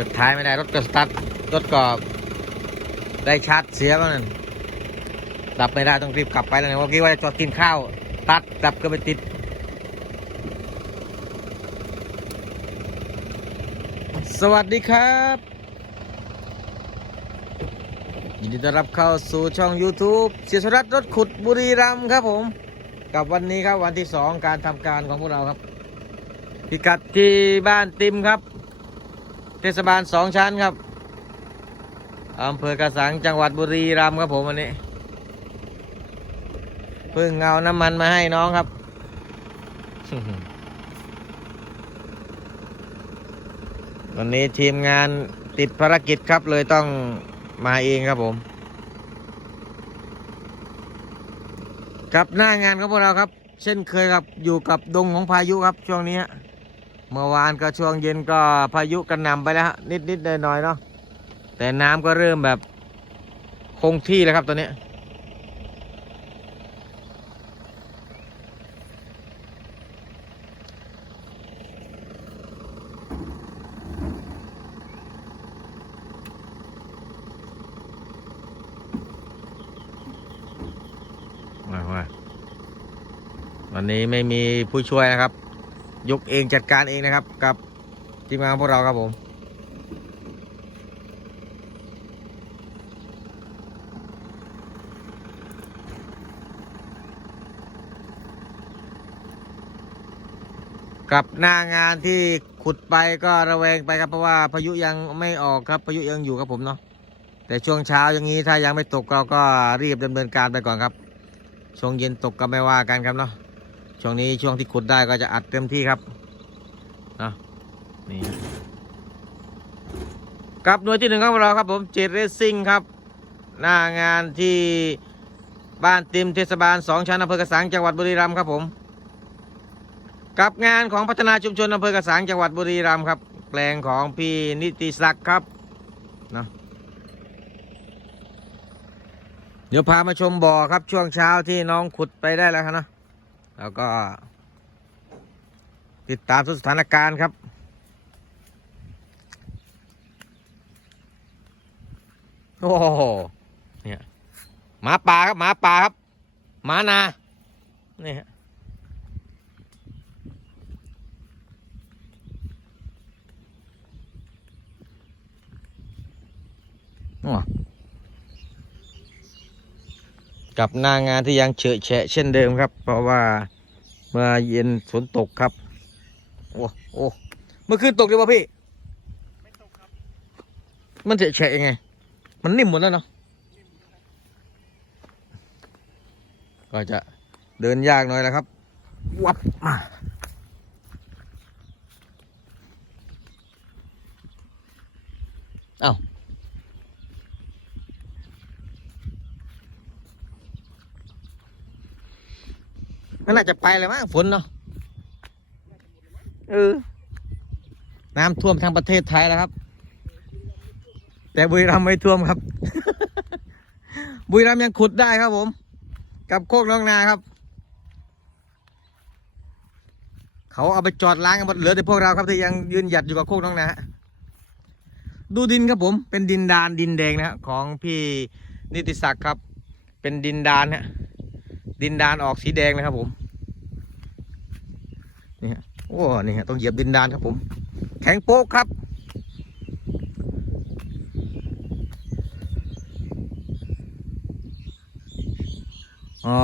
ปิดท้ายไม่ได้รถก็สตาร์ทรถก็ได้ชาร์จเสียบ้างนั่นดับไม่ได้ต้องรีบกลับไปแล้วนะเมื่อกี้ว่าจะจอดกินข้าว ตัดดับก็ไปติดสวัสดีครับยินดีต้อนรับเข้าสู่ช่อง YouTube เสียสรัตรถขุดบุรีรัมย์ครับผม กับวันนี้ครับวันที่สองการทำการของพวกเราครับ พิกัดที่บ้านติมครับ เทศบาลสองชั้นครับอำเภอกระสังจังหวัดบุรีรัมย์ครับผมวันนี้เพิ่งเอาน้ำมันมาให้น้องครับ วันนี้ทีมงานติดภารกิจครับเลยต้องมาเองครับผม กับหน้างานของพวกเราครับ เช่นเคยครับอยู่กับดงของพายุครับช่วงนี้ เมื่อวานก็ช่วงเย็นก็พายุกันนำไปแล้วนิดนิดหน่อยหน่อยๆเนาะแต่น้ำก็เริ่มแบบคงที่แล้วครับตอนนี้มาววันนี้ไม่มีผู้ช่วยนะครับ ยกเองจัดการเองนะครับ กับทีมงานพวกเราครับผม กับหน้างานที่ขุดไปก็ระแวงไปครับเพราะว่าพายุยังไม่ออกครับพายุยังอยู่ครับผมเนาะแต่ช่วงเช้าอย่างนี้ถ้ายังไม่ตกเราก็รีบดำเนินการไปก่อนครับช่วงเย็นตกก็ไม่ว่ากันครับเนาะ ช่วงนี้ช่วงที่ขุดได้ก็จะอัดเต็มที่ครับนะนี่กับหน่วยที่หนึ่งของเราครับผมเจดเรซซิ่งครับ หน้างานที่บ้านติมเทศบาลสองชั้นอำเภอกระสังจังหวัดบุรีรัมย์ครับผม กับงานของพัฒนาชุมชนอำเภอกระสังจังหวัดบุรีรัมย์ครับ แปลงของพี่นิติศักดิ์ครับนะเดี๋ยวพามาชมบ่อครับช่วงเช้าที่น้องขุดไปได้แล้วครับนะ แล้วก็ ติดตามสถานการณ์ครับ โอ้โหเนี่ยหมาป่าครับหมาป่าครับหมานาเนี่ฮะกับหน้างานที่ยังเฉอะแฉะเช่นเดิมครับ เพราะว่า มาเย็นฝนตกครับ โอ้โอ้เมื่อคืนตกดีป่ะพี่ มันเฉะแฉะยังไง มันนิ่มหมดแล้วเนาะก็จะเดินยากหน่อยแหล้วครับ วับมา มันน่าจะไปเลยมั้งฝนเนาะเออน้ำท่วมทั้งประเทศไทยแล้วครับ แต่บุรีรัมย์ไม่ท่วมครับ บุรีรัมย์ยังขุดได้ครับผม กับโคกน้องนาครับ เขาเอาไปจอดล้างกันหมดเหลือแต่พวกเราครับที่ยังยืนหยัดอยู่กับโคกน้องนาฮะดูดินครับผมเป็นดินดานดินแดงนะฮะของพี่นิติศักดิ์ครับ เป็นดินดานฮะดินดานออกสีแดงนะครับผม นี่ฮะโอ้นี่ฮะต้องเหยียบดินดานครับผม แข็งโป๊กครับ อ๋อ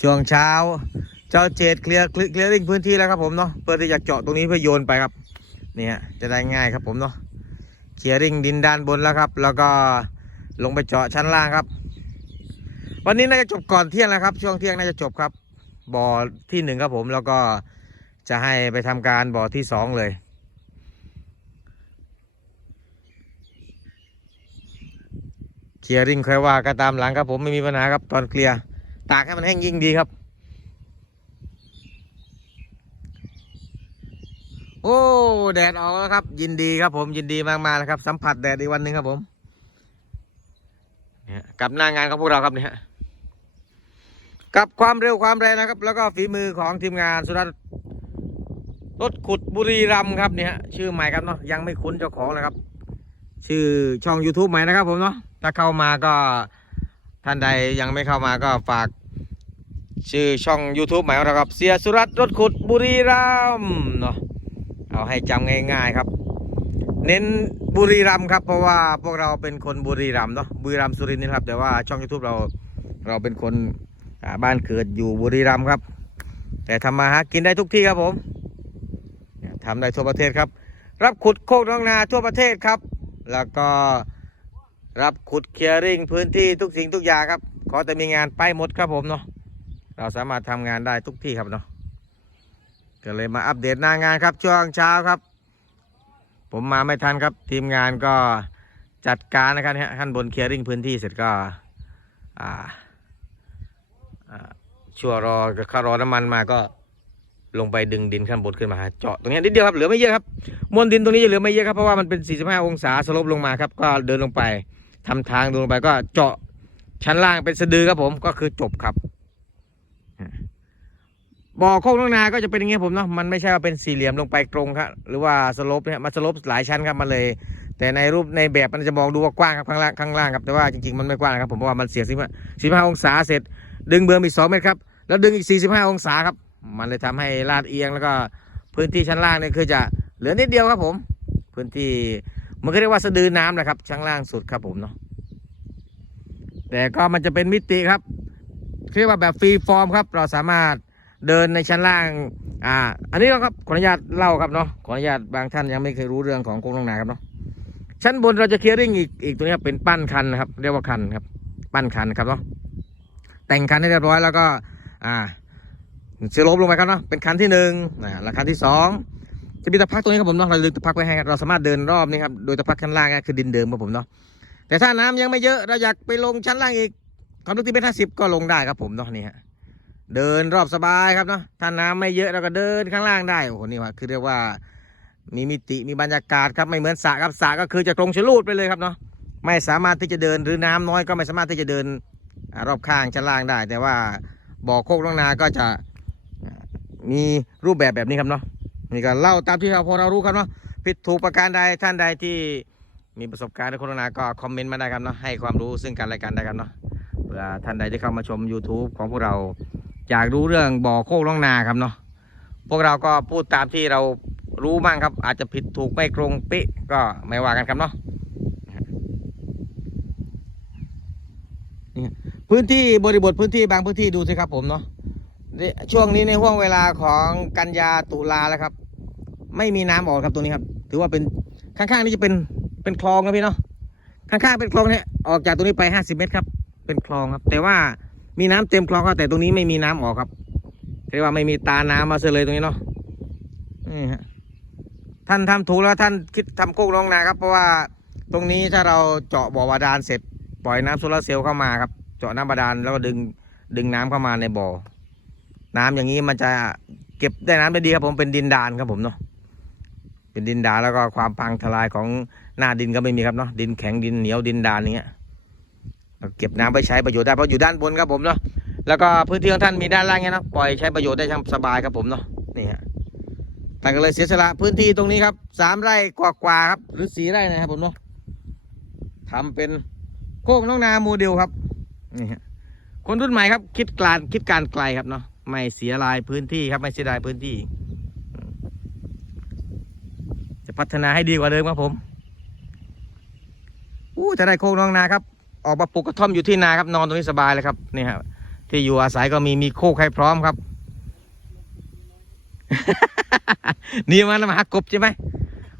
ช่วงเช้า เจ้าเจดเคลียร์เคลียร์ริ่งพื้นที่แล้วครับผมเนาะเพื่อที่จะเจาะตรงนี้เพื่อโยนไปครับนี่ฮะจะได้ง่ายครับผมเนาะเคลียร์ริงดินด้านบนแล้วครับ แล้วก็ลงไปเจาะชั้นล่างครับ วันนี้น่าจะจบก่อนเที่ยงแล้วครับ ช่วงเที่ยงน่าจะจบครับบ่อที่หนึ่งครับผมแล้วก็ จะให้ไปทำการบ่อที่สองเลย เคลียร์ริงค่อยว่ากันตามหลังครับผมไม่มีปัญหาครับตอนเคลียร์ตากให้มันแห้งยิ่งดีครับ โอ้แดดออกแล้วครับ ยินดีครับผมยินดีมากๆนะครับ สัมผัสแดดอีกวันหนึ่งครับผมกับหน้างานของพวกเราครับเนี่ยกับความเร็วความแรงนะครับ แล้วก็ฝีมือของทีมงานสุรัต รถขุดบุรีรัมครับเนี่ยชื่อใหม่ครับเนาะยังไม่คุ้นเจ้าของเลยครับ ชื่อช่อง YouTube ใหม่นะครับ ผมเนาะถ้าเข้ามาก็ท่านใดยังไม่เข้ามาก็ฝาก ชื่อช่อง YouTube ใหม่ของเราครับเสียสุรัตรถขุดบุรีรัมเนาะเอาให้จำง่ายๆครับ เน้นบุรีรัมครับ เพราะว่าพวกเราเป็นคนบุรีรัมเนาะบุรีรัมสุรินทร์นี่นะครับ แต่ว่าช่อง YouTube เราเราเป็นคนบ้านเกิดอยู่บุรีรัมครับ แต่ทำมาหากินได้ทุกที่ครับผม ทำได้ทั่วประเทศครับ รับขุดโคกน้องนาทั่วประเทศครับ แล้วก็รับขุดเคลียร์ริงพื้นที่ทุกสิ่งทุกอย่างครับ ขอแต่มีงานไปหมดครับผมเนาะเราสามารถทำงานได้ทุกที่ครับเนาะก็เลยมาอัปเดตหน้างานครับช่วงเช้าครับ ผมมาไม่ทันครับ ทีมงานก็จัดการนะครับเนี่ยขั้นบนเคลียร์ริงพื้นที่เสร็จก็อ่าอ่าชั่วรอข้ารอน้ำมันมาก็ ลงไปดึงดินขั้นบนขึ้นมา เจาะตรงนี้นิดเดียวครับเหลือไม่เยอะครับมวลดินตรงนี้จะเหลือไม่เยอะครับเพราะว่ามันเป็น 45 องศาสลบลงมาครับ ก็เดินลงไปทำทางเดินลงไปก็เจาะชั้นล่างเป็นสะดือครับผมก็คือจบครับบ่อโคกน้องนา ก็จะเป็นอย่างเงี้ยผมเนาะมันไม่ใช่ว่าเป็นสี่เหลี่ยมลงไปตรงครับหรือว่าสลปเนี่ยมันสลปหลายชั้นครับมันเลย แต่ในรูปในแบบมันจะมองดูว่ากว้างครับข้างล่างข้างล่างครับแต่ว่าจริงๆมันไม่กว้างครับผมเพราะว่ามันเสียสิบสิบห้าองศาเสร็จ ดึงเบอร์มอีกสองเมตรครับแล้วดึงอีกสี่สิบห้าองศาครับ มันเลยทำให้ลาดเอียงแล้วก็พื้นที่ชั้นล่างเนี่ยคือจะเหลือนิดเดียวครับผม พื้นที่มันก็เรียกว่าสะดือน้ำนะครับชั้นล่างสุดครับผมเนาะแต่ก็มันจะเป็นมิติครับเรียกว่าแบบฟรีฟอร์มครับ เราสามารถเดินในชั้นล่าง อ่า อันนี้ก็ครับขออนุญาตเล่าครับเนาะขออนุญาตบางท่านยังไม่เคยรู้เรื่องของโครงลงนาครับเนาะชั้นบนเราจะเคลียร์ริ่งอีกอีกตัวนี้ครับเป็นปั้นคันนะครับ เรียกว่าคันครับ ปั้นคันครับเนาะแต่งคันให้เรียบร้อยแล้วก็ อ่า เชื้อลบลงไปครับเนาะเป็นคันที่หนึ่งนะแล้วคันที่สองจะมีตะพักตรงนี้ครับผมเนาะเราลึกตะพักไว้ให้เราสามารถเดินรอบนี้ครับโดยตะพักชั้นล่างก็คือดินเดิมครับผมเนาะแต่ถ้าน้ำยังไม่เยอะเราอยากไปลงชั้นล่างอีกความลึกที่เป็นห้าสิบก็ลงได้ครับผมเนาะนี่ฮะเดินรอบสบายครับเนาะถ้าน้ำไม่เยอะเราก็เดินข้างล่างได้โอ้โหนี่ว่าคือเรียกว่ามีมิติมีบรรยากาศครับไม่เหมือนสระครับสระก็คือจะตรงชะลูดไปเลยครับเนาะไม่สามารถที่จะเดินหรือน้ำน้อยก็ไม่สามารถที่จะเดินรอบข้างชั้นล่างได้ แต่ว่าบ่อโคกน้องนาก็จะอ่า มีรูปแบบแบบนี้ครับเนาะนี่ก็เล่าตามที่เราพอเรารู้ครับเนาะผิดถูกประการใดท่านใดที่มีประสบการณ์ในโคกน้งนาก็คอมเมนต์มาได้ครับเนาะให้ความรู้ซึ่งกันและกันได้ครับเนาะเผื่อท่านใดที่เข้ามาชม YouTube ของพวกเราอยากรู้เรื่องบ่อโคกน้องนาครับเนาะพวกเราก็พูดตามที่เรารู้บ้างครับ อาจจะผิดถูกไม่ตรงเป๊ะก็ไม่ว่ากันครับเนาะพื้นที่บริบทพื้นที่บางพื้นที่ดูสิครับผมเนาะ ช่วงนี้ในห่วงเวลาของกันยาตุลาแล้วครับ ไม่มีน้ำออกครับตรงนี้ครับ ถือว่าเป็นข้างๆนี่จะเป็นเป็นคลองครับพี่เนาะข้างๆเป็นคลองเนี่ยออกจากตรงนี้ไปห้าสิบเมตรครับ เป็นคลองครับ แต่ว่ามีน้ำเต็มคลองครับแต่ตรงนี้ไม่มีน้ำออกครับเรียกว่าไม่มีตาน้ำมาเสียเลยตรงนี้เนาะนี่ฮะท่านทำถูกแล้วท่านคิดทำโคกน้องนาครับ เพราะว่าตรงนี้ถ้าเราเจาะบ่อบาดาลเสร็จ ปล่อยน้ำโซลาร์เซลล์เข้ามาครับ เจาะน้ำบาดาลแล้วก็ดึงดึงน้ำเข้ามาในบ่อ น้ำอย่างนี้มันจะเก็บได้น้ำได้ดีครับผมเป็นดินดานครับผมเนาะเป็นดินดานแล้วก็ความพังทลายของหน้าดินก็ไม่มีครับเนาะดินแข็งดินเหนียวดินดานอย่างเงี้ยเก็บน้ำไปใช้ประโยชน์ได้เพราะอยู่ด้านบนครับผมเนาะแล้วก็พื้นที่ของท่านมีด้านล่างเงี้ยนาะปล่อยใช้ประโยชน์ได้ทั้งสบายครับผมเนาะนี่ฮะท่านก็เลยเสียสละพื้นที่ตรงนี้ครับสามไร่กว่าๆครับ หรือสี่ไร่นะครับผมเนาะทำเป็นโคกน้องนาโมเดลครับนี่ฮะคนรุ่นใหม่ครับ คิดการคิดการไกลครับเนาะ ไม่เสียรายพื้นที่ครับ ไม่เสียดายพื้นที่ จะพัฒนาให้ดีกว่าเดิมครับผมอู้จะได้โคกน้องนาครับ ออกมาปลูกกระท่อมอยู่ที่นาครับ นอนตรงนี้สบายเลยครับนี่ครับที่อยู่อาศัยก็มีมีโคกให้พร้อมครับ นี่มันมาหากบใช่ไหม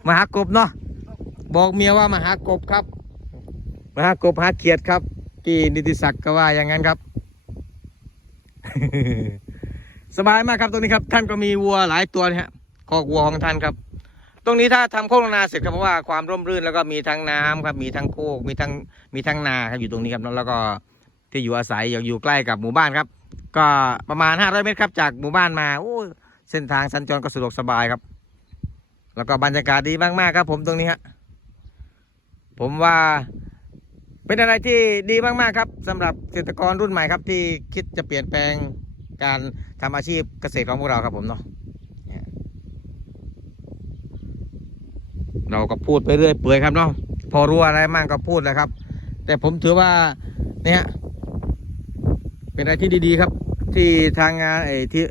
มาหากบเนาะบอกเมียว่ามาหากบครับมาหากบหาเขียดครับ กี่นิติศักดิ์ก็ว่าอย่างนั้นครับ สบายมากครับตรงนี้ครับ ท่านก็มีวัวหลายตัวนี่ยฮะคอกวัวของท่านครับ ตรงนี้ถ้าทำโคกนาเสร็จครับเพราะว่าความร่มรื่นแล้วก็มีทั้งน้ำครับมีทั้งโคกมีทั้งมีทั้งนาครับอยู่ตรงนี้ครับแล้วก็ที่อยู่อาศัยอยู่อยู่ใกล้กับหมู่บ้านครับ ก็ประมาณ 500 เมตรครับจากหมู่บ้านมาโอ้เส้นทางสัญจรก็สะดวกสบายครับ แล้วก็บรรยากาศดีมากๆครับ ผมตรงนี้ฮะผมว่าเป็นอะไรที่ดีมากๆครับสำหรับเกษตรกรรุ่นใหม่ครับที่คิดจะเปลี่ยนแปลง การทำอาชีพเกษตรของพวกเราครับผมเนาะเราก็พูดไปเรื่อยเปื่อยครับเนาะพอรู้อะไรมั่งก็พูดแหละครับ แต่ผมถือว่าเนี่ยเป็นอะไรที่ดีๆครับ ที่ทางงานไอ้ที่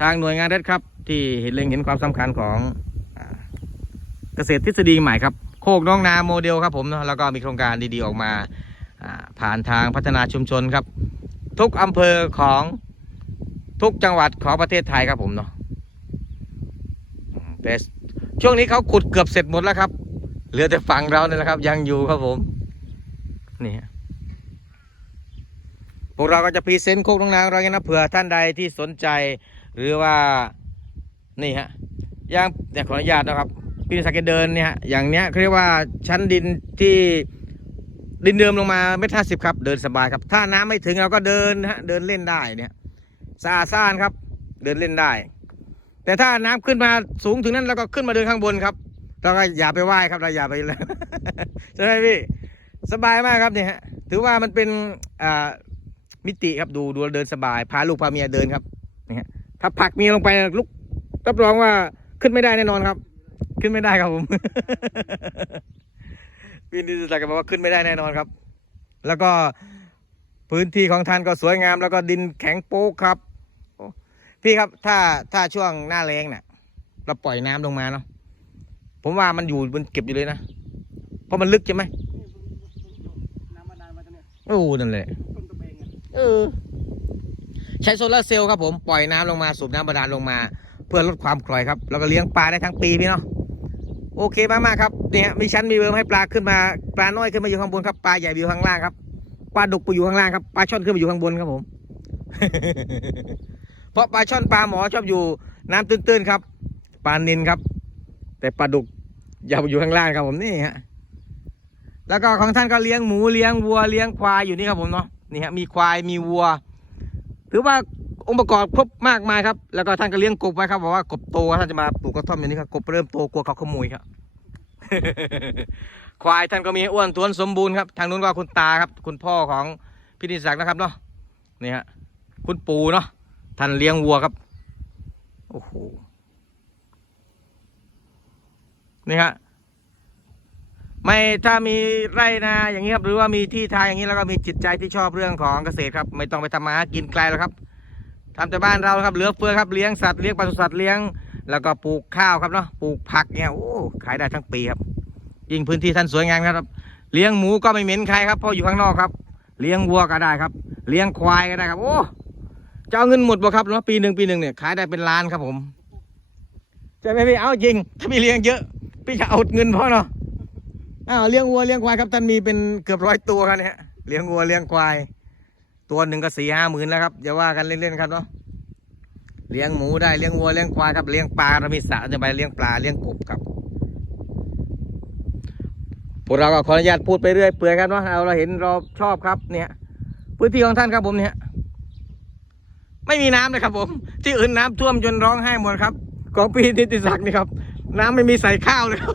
ทางหน่วยงานรัฐครับ ที่เห็นเล็งเห็นความสำคัญของเกษตรทฤษฎีใหม่ครับ โคกน้องนาโมเดลครับผมเนาะแล้วก็มีโครงการดีๆออกมาผ่านทางพัฒนาชุมชนครับ ทุกอำเภอของ ทุกจังหวัดของประเทศไทยครับผมเนาะแต่ช่วงนี้เขาขุดเกือบเสร็จหมดแล้วครับเหลือแต่ฝั่งเราเนี่ยแหละครับ ยังอยู่ครับผมนี่ฮะพวกเราก็จะพรีเซนต์โคกน้องนางเรากันนะเผื่อท่านใดที่สนใจ หรือว่านี่ฮะอย่างแต่ขออนุญาตนะครับพี่นิสักดิ์เดินเนี่ยอย่างเนี้ยเขาเรียกว่าชั้นดินที่ดินเดิมลงมาเมตรห้าสิบครับ เดินสบายครับ ถ้าน้ำไม่ถึงเราก็เดินฮะเดินเล่นได้เนี่ย สะอาดสะอ้านครับ เดินเล่นได้ แต่ถ้าน้ำขึ้นมาสูงถึงนั้นเราก็ขึ้นมาเดินข้างบนครับเราก็อย่าไปไหว้ครับเราอย่าไปเลยใช่ไหมพี่สบายมากครับเนี่ยฮะถือว่ามันเป็นอ่ามิติครับดูดูเดินสบาย พาลูกพาเมียเดินครับนี่ฮะถ้าผักเมียลงไปลุกรับรองว่าขึ้นไม่ได้แน่นอนครับ ขึ้นไม่ได้ครับผมพี่นิสสักบอกว่าขึ้นไม่ได้แน่นอนครับ แล้วก็พื้นที่ของท่านก็สวยงาม แล้วก็ดินแข็งโป๊กครับ พี่ครับถ้าถ้าช่วงหน้าแรงเนี่ยเราปล่อยน้ำลงมาเนาะผมว่ามันอยู่มันเก็บอยู่เลยนะเพราะมันลึกใช่ไหมน้ำบาดาลมาเนี่ยโอ้นั่นแหละต้นตะเออ ใช้โซลาร์เซลล์ครับผมปล่อยน้ำลงมาสูบน้ำบาดาลลงมา เพื่อลดความกร่อยครับแล้วก็เลี้ยงปลาได้ทั้งปีพี่เนาะโอเคมากๆครับเนี่ยมีชั้นมีเวิร์มให้ปลาขึ้นมาปลาน้อยขึ้นมาอยู่ข้างบนครับปลาใหญ่อยู่ข้างล่างครับปลาดุกไปอยู่ข้างล่างครับปลาช่อนขึ้นมาอยู่ข้างบนครับผม เพราะปลาช่อนปลาหมอชอบอยู่น้ำตื้นๆครับปลานินครับ แต่ปลาดุกอย่าไปอยู่ข้างล่างครับผมนี่ฮะแล้วก็ของท่านก็เลี้ยงหมูเลี้ยงวัวเลี้ยงควายอยู่นี่ครับผมเนาะนี่ฮะมีควายมีวัว ถือว่าองค์ประกอบครบมากมายครับ แล้วก็ท่านก็เลี้ยงกบไว้ครับบอกว่ากบโตท่านจะมาปลูกกระท่อมอย่างนี้ครับกบเริ่มโตกลัวเขาขโมยครับควายท่านก็มีอ้วนท้วนสมบูรณ์ครับทางนู้นก็คุณตาครับ คุณพ่อของพินิศักนะครับเนาะนี่ฮะคุณปู่เนาะ ท่านเลี้ยงวัวครับ โอ้โห นี่ฮะ ไม่ถ้ามีไร่นาอย่างนี้ครับ หรือว่ามีที่ทางอย่างนี้แล้วก็มีจิตใจที่ชอบเรื่องของเกษตรครับ ไม่ต้องไปทำมาหากินไกลแล้วครับทำแต่บ้านเราครับ เหลือเฟือครับ เลี้ยงสัตว์เลี้ยงปศุสัตว์เลี้ยง แล้วก็ปลูกข้าวครับเนาะ ปลูกผักเนี่ยโอ้ขายได้ทั้งปีครับ ยิ่งพื้นที่ท่านสวยงามครับ เลี้ยงหมูก็ไม่เหม็นใครครับเพราะอยู่ข้างนอกครับ เลี้ยงวัวก็ได้ครับ เลี้ยงควายก็ได้ครับ โอ้ จะเอาเงินหมดบ่ครับเนาะปีหนึ่งปีหนึ่งเนี่ยขายได้เป็นล้านครับผมใช่ไหมพี่เอาจริง ถ้าพี่เลี้ยงเยอะ พี่จะเอาเงินเพราะเนาะอ้าวเลี้ยงวัวเลี้ยงควายครับท่านมีเป็นเกือบร้อยตัวครับเนี่ยเลี้ยงวัวเลี้ยงควาย ตัวหนึ่งก็สี่ห้าหมื่นแล้วครับอย่าว่ากันเล่นๆครับเนาะเลี้ยงหมูได้เลี้ยงวัวเลี้ยงควายครับเลี้ยงปลาเรามีสระจะไปเลี้ยงปลาเลี้ยงกบครับพวกเราก็ขออนุญาตพูดไปเรื่อยเปื่อยครับเนาะเราเราเห็นเราชอบครับเนี่ยพื้นที่ของท่านครับผมเนี่ย ไม่มีน้ำเลยครับผม ที่อื่นน้ำท่วมจนร้องไห้หมดครับ ของพี่นิติศักดิ์นี่ครับ น้ำไม่มีใส่ข้าวเลยครับ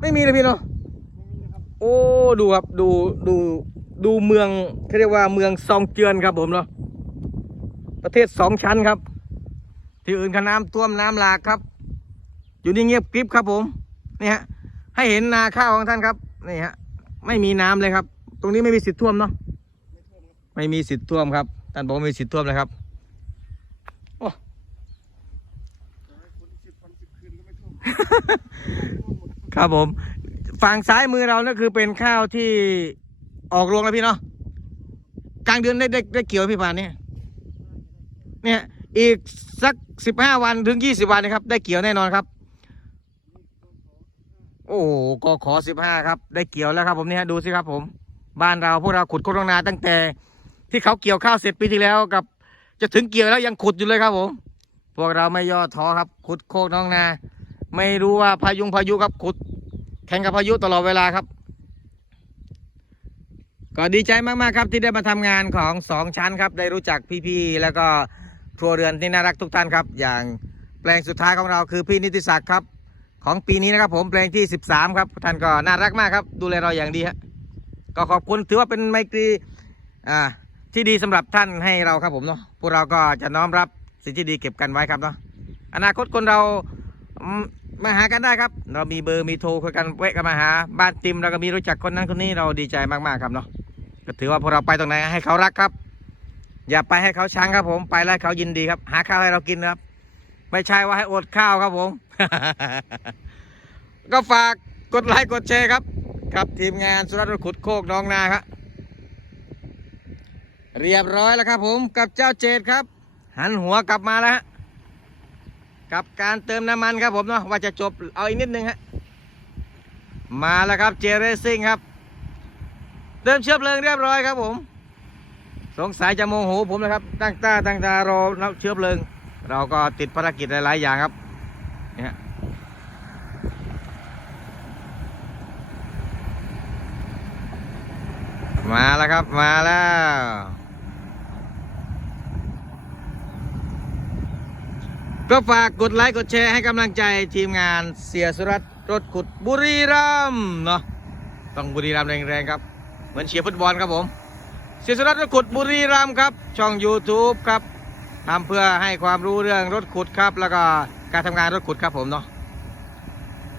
ไม่มีเลยพี่เนาะโอ้ดูครับดูดูดูเมืองเขาเรียกว่าเมืองซองเจือนครับผมเนาะประเทศสองชั้นครับ ที่อื่นก็น้ำท่วมน้ำหลากครับ อยู่นี่เงียบกริบครับผมนี่ฮะให้เห็นนาข้าวของท่านครับนี่ฮะไม่มีน้ำเลยครับ ตรงนี้ไม่มีสิทธิ์ท่วมเนาะไม่มีสิทธิ์ท่วมครับท่านบอกว่าไม่มีสิทธิ์ท่วมเลยครับโอ้ คนสิบวันสิบ ครับผม ฝั่งซ้ายมือเรานั่นคือเป็นข้าวที่ออกรวงแล้วพี่เนาะกลางเดือนได้ได้ได้เกี่ยวพี่ปานเนี่ยเนี่ย อีกสักสิบห้าวันถึงยี่สิบวันนะครับ ได้เกี่ยวแน่นอนครับ โอ้โหก็ขอสิบห้าครับ ได้เกี่ยวแล้วครับผมเนี่ยดูสิครับผม บ้านเราพวกเราขุดโคตรนาตั้งแต่ ที่เขาเกี่ยวข้าวเสร็จปีที่แล้วกับ จะถึงเกี่ยวแล้วยังขุดอยู่เลยครับผม พวกเราไม่ย่อท้อครับ ขุดโคกน้องนา ไม่รู้ว่าพายุงพายุครับขุด แข่งกับพายุตลอดเวลาครับ ก็ดีใจมากๆครับที่ได้มาทำงานของสองชั้นครับ ได้รู้จักพี่ๆแล้วก็ครัวเรือนที่น่ารักทุกท่านครับ อย่างแปลงสุดท้ายของเราคือพี่นิติศักดิ์ครับ ของปีนี้นะครับ ผมแปลงที่ 13 ครับท่านก็น่ารักมากครับดูแลเราอย่างดีฮะก็ขอบคุณถือว่าเป็นไมตรีอ่าที่ดีสำหรับท่านให้เราครับผมเนาะพวกเราก็จะน้อมรับสิ่งที่ดีเก็บกันไว้ครับเนาะอนาคตคนเรา มาหากันได้ครับ เรามีเบอร์มีโทรคุยกันแวะกันมาหา บ้านติมเราก็มีรู้จักคนนั้นคนนี้เราดีใจมากๆครับเนาะก็ถือว่าพวกเราไปตรงไหนให้เขารักครับ อย่าไปให้เขาชังครับผมไปแล้วเขายินดีครับ หาข้าวให้เรากินครับ ไม่ใช่ว่าให้อดข้าวครับผม ก็ฝากกดไลค์กดแชร์ครับกับทีมงานสุรัตน์ขุดโคกน้องนาครับเรียบร้อยแล้วครับผมกับเจ้าเจดครับ หันหัวกลับมาแล้วฮะ กับการเติมน้ำมันครับผมเนาะว่าจะจบเอาอีกนิดนึงฮะมาแล้วครับเจเรซิ่งครับ เติมเชื้อเพลิงเรียบร้อยครับผม สงสัยจะโมโหผมนะครับ ตั้งตาตั้งตารอเชื้อเพลิง เราก็ติดภารกิจหลาย ๆ อย่างครับเนี่ยมาแล้วครับมาแล้ว ก็ฝากกดไลค์กดแชร์ให้กำลังใจทีมงานเสียสุรัตรถขุดบุรีรัมย์เนาะต้องบุรีรัมย์แรงๆครับ เหมือนเชียร์ฟุตบอลครับผม เสียสุรัตรถขุดบุรีรัมย์ครับ ช่อง YouTube ครับทำเพื่อให้ความรู้เรื่องรถขุดครับ แล้วก็การทำงานรถขุดครับผมเนาะ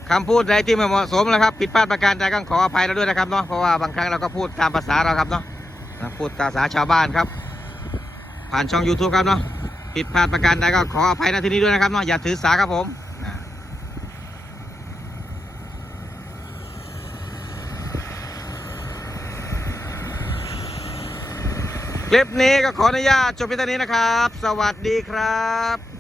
คำพูดใดที่ไม่เหมาะสมนะครับผิดพลาดประการใดก็ขออภัยเราด้วยนะครับเนาะเพราะว่าบางครั้งเราก็พูดตามภาษาเราครับเนาะพูดภาษาชาวบ้านครับ ผ่านช่อง YouTube ครับเนาะ ผิดพลาดประการใดก็ขออภัยณที่นี้ด้วยนะครับเนาะอย่าถือสาครับผมคลิปนี้ก็ขออนุญาตจบเพียงเท่านี้นะครับ สวัสดีครับ